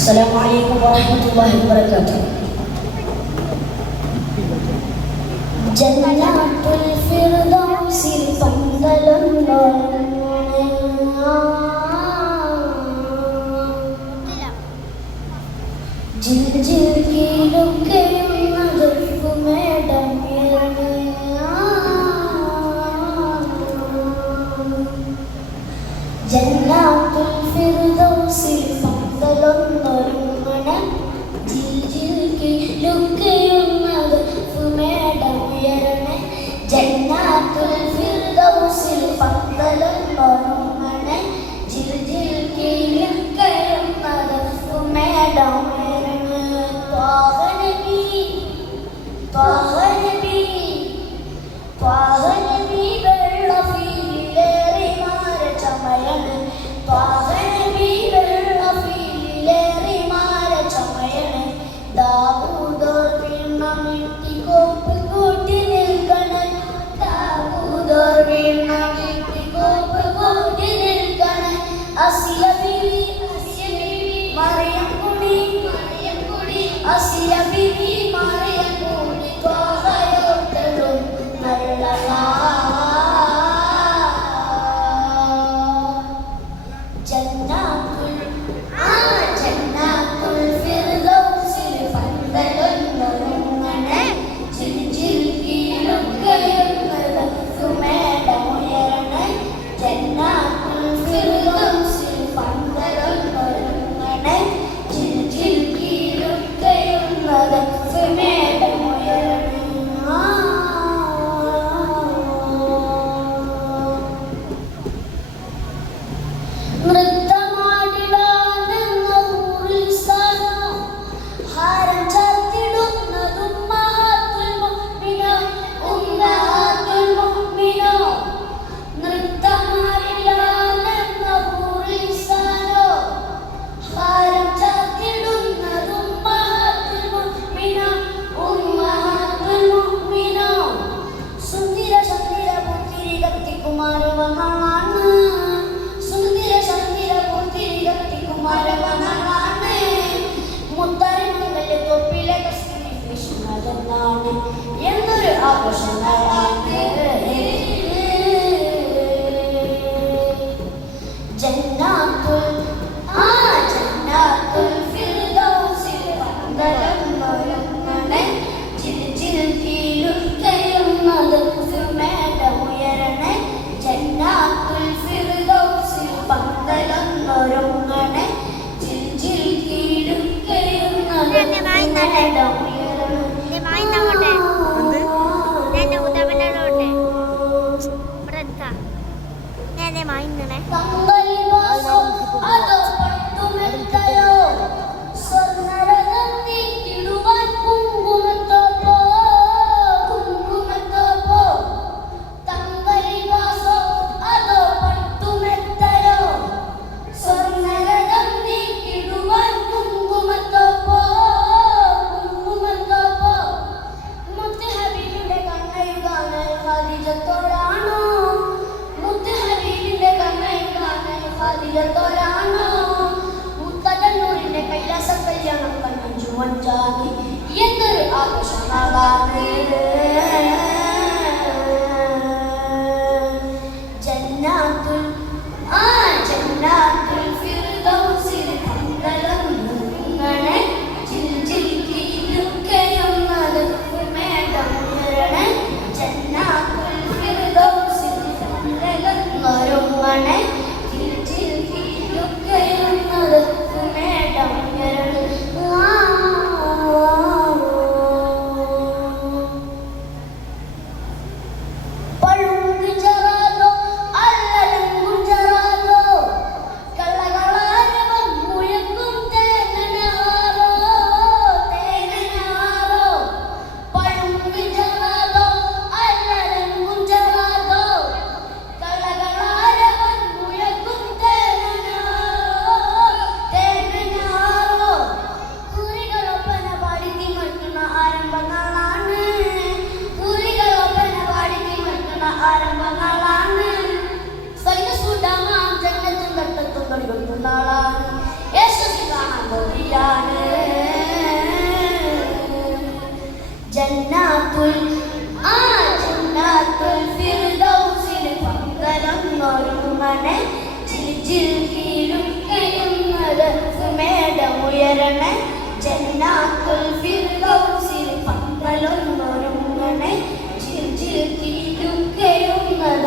Assalamualaikum warahmatullahi wabarakatuh. Jannatul Firdausil ജിൽ ജിൽ കീലുക്കയുന്നതുമേടം ജന്നാത്തുൽ ഫിർദൗസിൽ പന്തലൊന്നൊരുങ്ങണ ജിൽ ജിൽ കീലുക്കയുന്നതുമേടം ഉയരണ ജന്നാത്തുൽ ഫിർദൗസിൽ പന്തലൊന്നൊരുങ്ങണ ജിൽ ജിൽ കീലുക്കയുന്നതുമേടം Asia bibi Maria kuni kahayotelu nallala jannatul firdausil panthalonnorungane jil jil kilukkayunnada sumedamuyarane jannatul firdausil panthalonnorungane jil jil എന്നൊരു ആഘോഷങ്ങളാണ് ജന്നാത്തുൽ ഫിർദൗസിൽ പന്തലൊന്നൊരുങ്ങണ ജിൽ ജിൽ കീലുക്കയുന്നത് സുമേടമുയരണ ജന്നാത്തുൽ ഫിർദൗസിൽ പന്തലൊന്നൊരുങ്ങണ ജിൽ ജിൽ കീലുക്കയുന്നത് സുമേടമുയരണ മുത്തകന്നൂരിന്റെ കൈലാസ കല്യാണം കണ്ണഞ്ചുമഞ്ചാതി എന്നൊരു ആഘോഷങ്ങളാണ് ജന്നാത്തുൽ ഫിർദൗസിൽ പന്തലൊന്നൊരുങ്ങണ ജിൽ ജിൽ കീലുക്കയുന്നത് സുമേടമുയരണ ജന്നാത്തുൽ ഫിർദൗസിൽ പന്തലൊന്നൊരുങ്ങണ Yes, കുളിരാണ് ജന്നാത്തുൽ ജന്നാത്തുൽ ഫിർദൗസിൽ പന്തലൊന്നൊരുങ്ങണേ ജിൽ കീഴുകയുന്നത് മേടമുയരണേ ജന്നാത്തുൽ ഫിർദൗസിൽ പന്തലൊന്നൊരുങ്ങണേ ജിൽ കീഴുകയുന്നത്